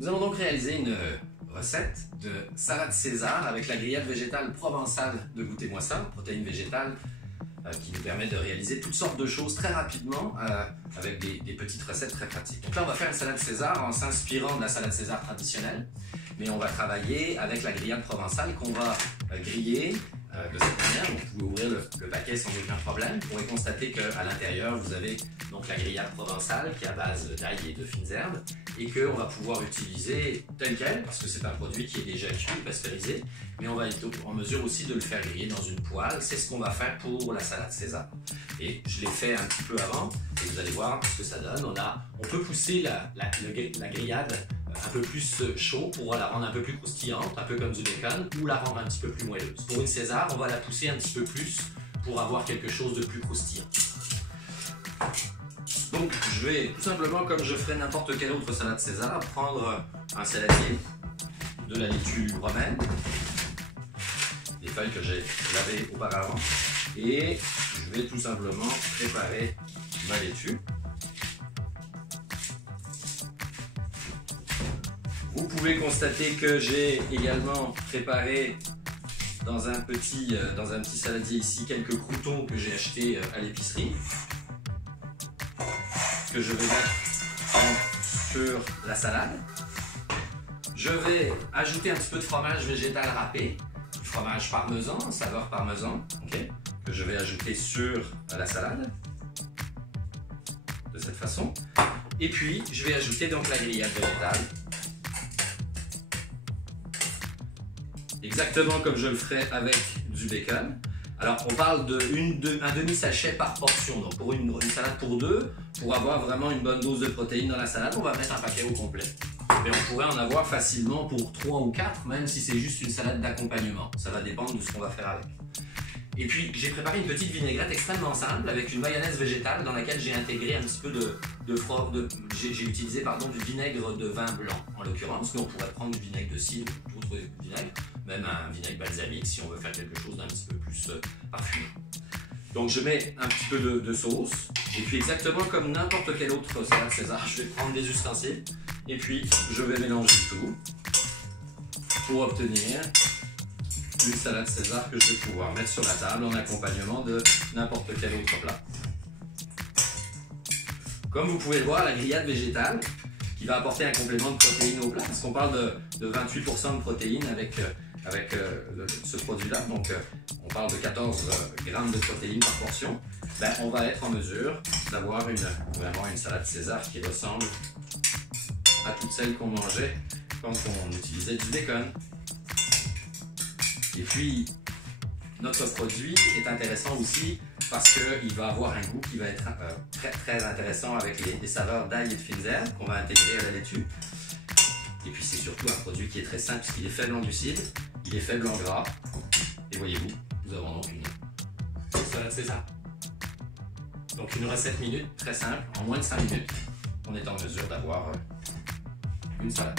Nous allons donc réaliser une recette de salade César avec la grillade végétale provençale de Goûtez-moi ça, protéines végétales qui nous permet de réaliser toutes sortes de choses très rapidement avec des petites recettes très pratiques. Donc là, on va faire une salade César en s'inspirant de la salade César traditionnelle, mais on va travailler avec la grillade provençale qu'on va griller de cette manière. Donc, vous pouvez ouvrir le paquet sans aucun problème. Vous pourrez constater qu'à l'intérieur, vous avez donc la grillade provençale qui est à base d'ail et de fines herbes et qu'on va pouvoir utiliser tel quel parce que c'est un produit qui est déjà cuit, pasteurisé, mais on va être en mesure aussi de le faire griller dans une poêle. C'est ce qu'on va faire pour la salade César. Et je l'ai fait un petit peu avant et vous allez voir ce que ça donne. On peut pousser la grillade un peu plus chaud pour la rendre un peu plus croustillante, un peu comme du bacon, ou la rendre un petit peu plus moelleuse. Pour une César, on va la pousser un petit peu plus pour avoir quelque chose de plus croustillant. Donc je vais tout simplement, comme je ferais n'importe quelle autre salade César, prendre un saladier, de la laitue romaine, des feuilles que j'ai lavées auparavant, et je vais tout simplement préparer ma laitue. Vous pouvez constater que j'ai également préparé dans un petit saladier ici quelques croûtons que j'ai achetés à l'épicerie, que je vais mettre sur la salade. Je vais ajouter un petit peu de fromage végétal râpé, du fromage parmesan, saveur parmesan, okay, que je vais ajouter sur la salade, de cette façon. Et puis, je vais ajouter donc la grillade végétale. Exactement comme je le ferais avec du bacon. Alors, on parle d'un demi-sachet par portion. Donc, pour une salade pour deux, pour avoir vraiment une bonne dose de protéines dans la salade, on va mettre un paquet au complet. Mais on pourrait en avoir facilement pour 3 ou 4, même si c'est juste une salade d'accompagnement. Ça va dépendre de ce qu'on va faire avec. Et puis, j'ai préparé une petite vinaigrette extrêmement simple avec une mayonnaise végétale dans laquelle j'ai intégré un petit peu j'ai utilisé du vinaigre de vin blanc en l'occurrence, mais on pourrait prendre du vinaigre de cidre ou d'autres vinaigres, même un vinaigre balsamique si on veut faire quelque chose d'un petit peu plus parfumé. Donc je mets un petit peu de sauce et puis exactement comme n'importe quelle autre salade César, je vais prendre des ustensiles et puis je vais mélanger tout pour obtenir une salade César que je vais pouvoir mettre sur la table en accompagnement de n'importe quel autre plat. Comme vous pouvez le voir, la grillade végétale qui va apporter un complément de protéines au plat, parce qu'on parle de 28% de protéines avec ce produit-là, donc on parle de 14 grammes de protéines par portion, on va être en mesure d'avoir vraiment une salade César qui ressemble à toutes celles qu'on mangeait quand on utilisait du bacon. Et puis, notre produit est intéressant aussi parce qu'il va avoir un goût qui va être très très intéressant avec les saveurs d'ail et de fines herbes qu'on va intégrer à la laitue. Et puis c'est surtout un produit qui est très simple puisqu'il est faible en glucides, il est faible en gras. Et voyez-vous, nous avons donc une salade César. Donc une recette minute très simple, en moins de 5 minutes, on est en mesure d'avoir une salade.